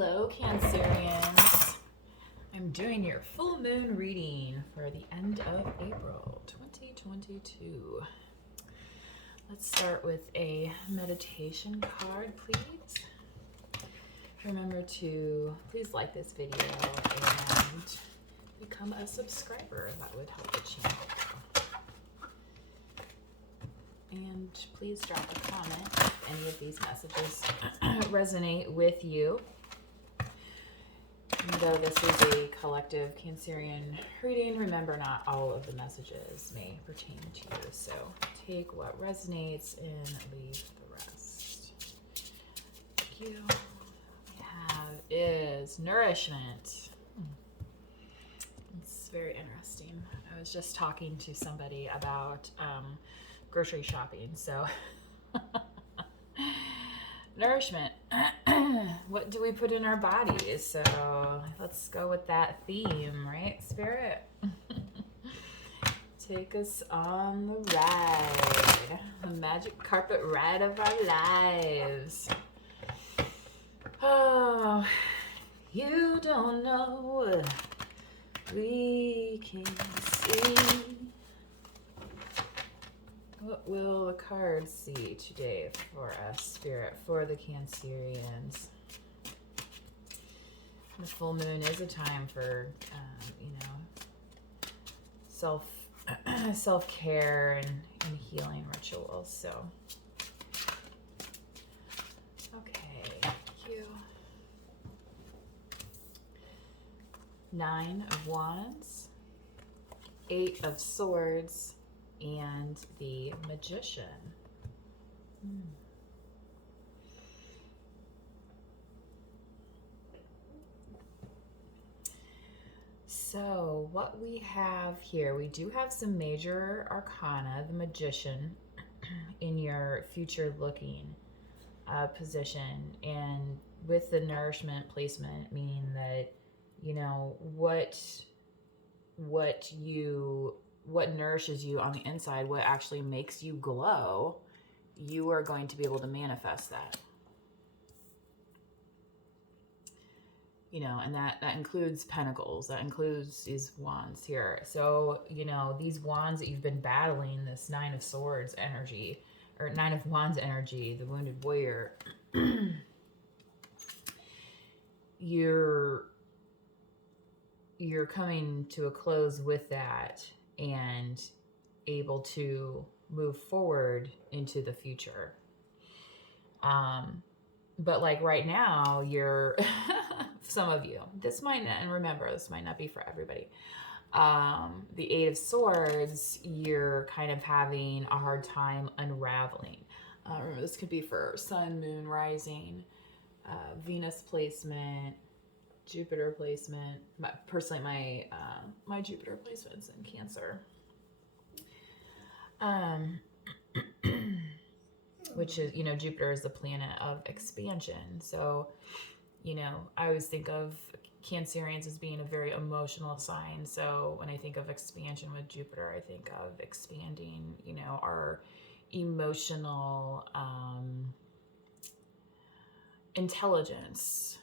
Hello, Cancerians. I'm doing your full moon reading for the end of April 2022. Let's start with a meditation card, please. Remember to please like this video and become a subscriber. That would help the channel. And please drop a comment if any of these messages resonate with you. Even though this is a collective Cancerian reading, remember not all of the messages may pertain to you. So take what resonates and leave the rest. Thank you. What we have is nourishment. It's very interesting. I was just talking to somebody about grocery shopping. So nourishment. What do we put in our bodies? So let's go with that theme, right, Spirit? Take us on the ride, the magic carpet ride of our lives. Oh, you don't know, we can see. What will the cards see today for us, Spirit, for the Cancerians? The full moon is a time for, self-care and healing rituals. So, okay, thank you. 9 of Wands, 8 of Swords, and the Magician. So what we have here, we do have some major arcana, the Magician, in your future looking position, and with the nourishment placement, meaning that, you know, what nourishes you on the inside, what actually makes you glow, you are going to be able to manifest that. You know, and that includes pentacles, that includes these wands here. So, you know, these wands that you've been battling, this 9 of Swords energy, or 9 of Wands energy, the wounded warrior, you're coming to a close with that and able to move forward into the future. But like right now, you're some of you, this might not, and remember, this might not be for everybody. The 8 of Swords, you're kind of having a hard time unraveling. Remember, this could be for Sun, Moon, Rising, Venus placement, Jupiter placement. Personally, my Jupiter placement's in Cancer. Which is, you know, Jupiter is the planet of expansion. So, you know, I always think of Cancerians as being a very emotional sign. So when I think of expansion with Jupiter, I think of expanding, you know, our emotional intelligence.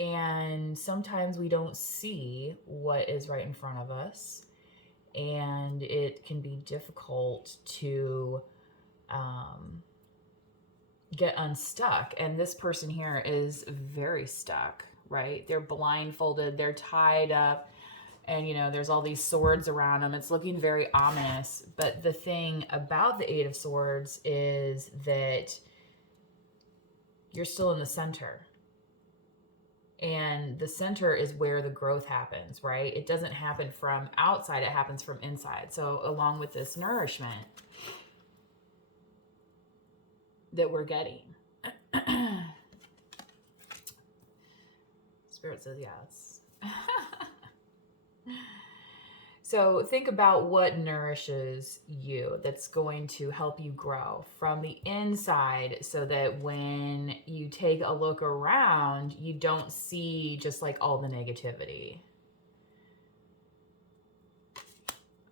And sometimes we don't see what is right in front of us, and it can be difficult to get unstuck. And this person here is very stuck, right? They're blindfolded, they're tied up, and, you know, there's all these swords around them. It's looking very ominous. But the thing about the 8 of Swords is that you're still in the center. And the center is where the growth happens, right? It doesn't happen from outside, it happens from inside. So along with this nourishment that we're getting, Spirit says yes. So think about what nourishes you, that's going to help you grow from the inside, so that when you take a look around, you don't see just like all the negativity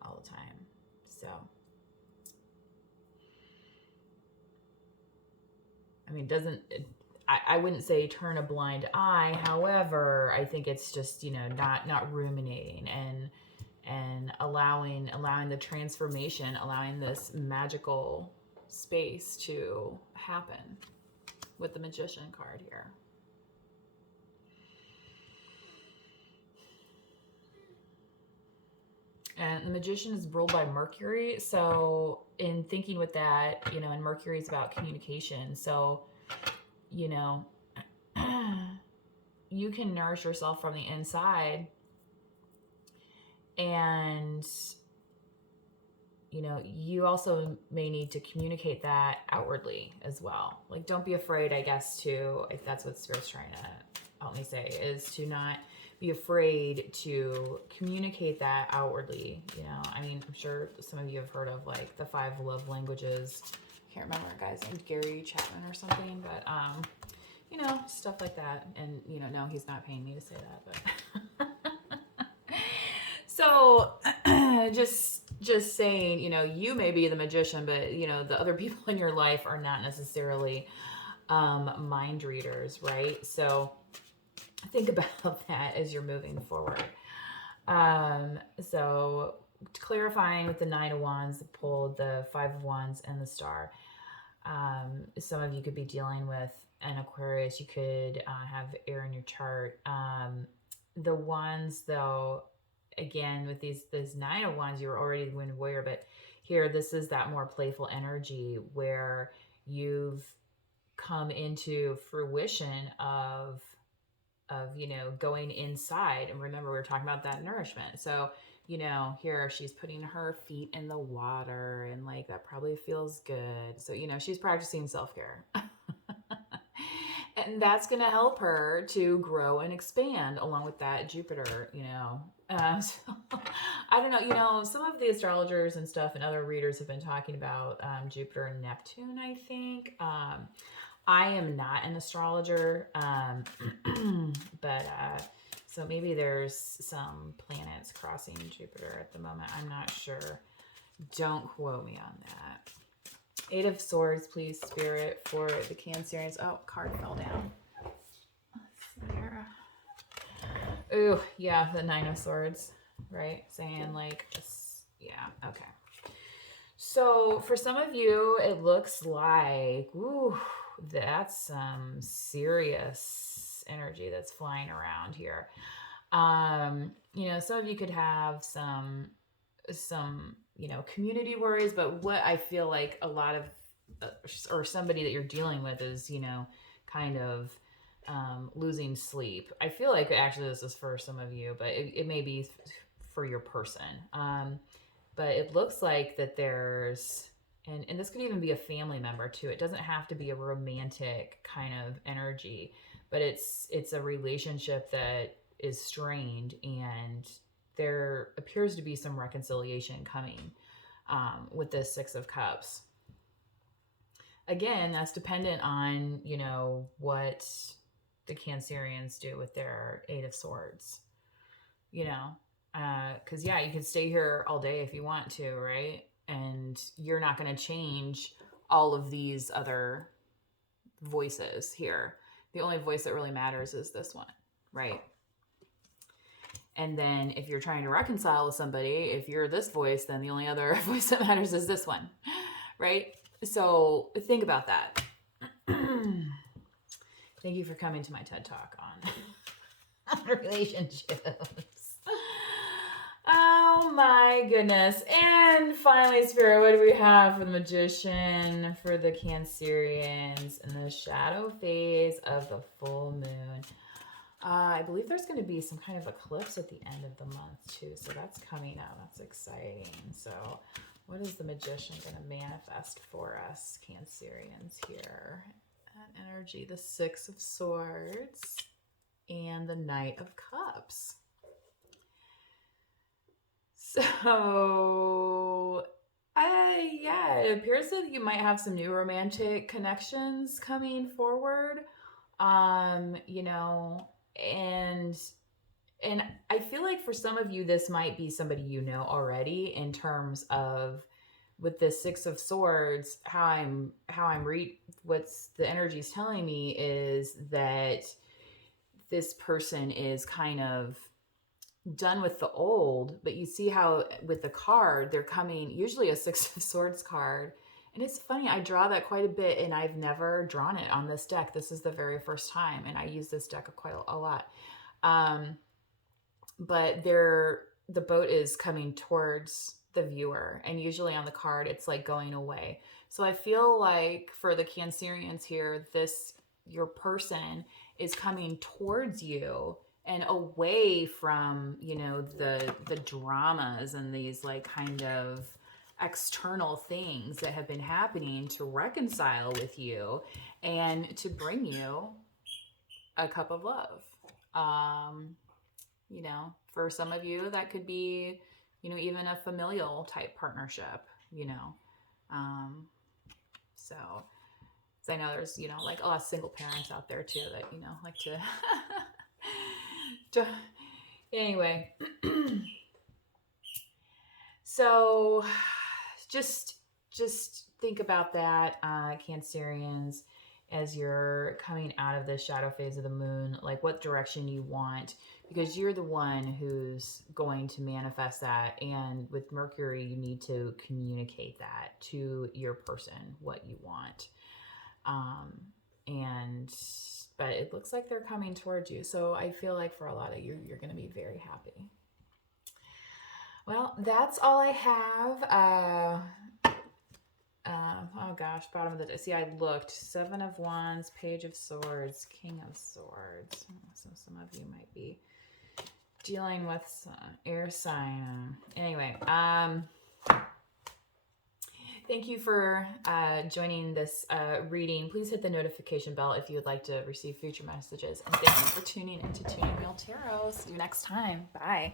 all the time. So, I mean, I wouldn't say turn a blind eye. However, I think it's just, not ruminating and allowing the transformation, allowing this magical space to happen with the Magician card here. And the Magician is ruled by Mercury. So in thinking with that, and Mercury is about communication. So, you know, you can nourish yourself from the inside, and you also may need to communicate that outwardly as well. Like, don't be afraid, I guess, to, if that's what Spirit's trying to help me say, is to not be afraid to communicate that outwardly. I mean, I'm sure some of you have heard of like the 5 love languages. I can't remember a guy's name, Gary Chapman or something, but stuff like that. And no, he's not paying me to say that, but so just saying, you may be the magician, but the other people in your life are not necessarily mind readers, right? So think about that as you're moving forward. So clarifying with the 9 of Wands, the pull, the 5 of Wands, and the Star. Some of you could be dealing with an Aquarius. You could have air in your chart. The Wands, though, again, with this 9 of Wands, you were already the Wind Warrior, but here, this is that more playful energy where you've come into fruition of going inside. And remember, we were talking about that nourishment. So, here she's putting her feet in the water, and like that probably feels good. So, she's practicing self-care. And that's going to help her to grow and expand along with that Jupiter, so, I don't know, some of the astrologers and stuff and other readers have been talking about Jupiter and Neptune, I think. I am not an astrologer, but so maybe there's some planets crossing Jupiter at the moment. I'm not sure. Don't quote me on that. 8 of Swords, please, Spirit, for the Cancerians. Oh, card fell down. Let's see here. Ooh, yeah, the 9 of Swords, right? Saying like, just, yeah, okay. So for some of you, it looks like, ooh, that's some serious energy that's flying around here. Some of you could have some community worries, but what I feel like a lot of or somebody that you're dealing with is kind of losing sleep. I feel like actually this is for some of you, but it may be for your person. But it looks like that there's and this could even be a family member too. It doesn't have to be a romantic kind of energy, but it's a relationship that is strained, and there appears to be some reconciliation coming with this 6 of Cups. Again, that's dependent on, what the Cancerians do with their 8 of Swords, because you can stay here all day if you want to, right? And you're not going to change all of these other voices here. The only voice that really matters is this one, right? And then if you're trying to reconcile with somebody, if you're this voice, then the only other voice that matters is this one, right? So think about that. Thank you for coming to my TED Talk on relationships. Oh my goodness. And finally, Spirit, what do we have for the Magician, for the Cancerians, and the shadow phase of the full moon? I believe there's going to be some kind of eclipse at the end of the month too, so that's coming up. That's exciting. So what is the Magician going to manifest for us, Cancerians, here? That energy, the 6 of Swords and the Knight of Cups. So, it appears that you might have some new romantic connections coming forward. And I feel like for some of you, this might be somebody already, in terms of with this Six of Swords, what's the energy's telling me is that this person is kind of done with the old, but you see how with the card, they're coming, usually a Six of Swords card. And it's funny, I draw that quite a bit, and I've never drawn it on this deck. This is the very first time, and I use this deck quite a lot. But the boat is coming towards the viewer, and usually on the card, it's like going away. So I feel like for the Cancerians here, your person is coming towards you and away from, the dramas and these like kind of external things that have been happening to reconcile with you and to bring you a cup of love. For some of you, that could be, even a familial type partnership, so I know there's, like a lot of single parents out there too that, like to anyway. So just think about that, Cancerians, as you're coming out of the shadow phase of the moon, like what direction you want, because you're the one who's going to manifest that. And with Mercury, you need to communicate that to your person, what you want. But it looks like they're coming towards you. So I feel like for a lot of you, you're going to be very happy. Well, that's all I have. Oh gosh, bottom of the, see, I looked, 7 of Wands, Page of Swords, King of Swords. So some of you might be dealing with air sign. Anyway, thank you for joining this reading. Please hit the notification bell if you would like to receive future messages. And thank you for tuning into Tuning Wheel Tarot. See you next time. Bye.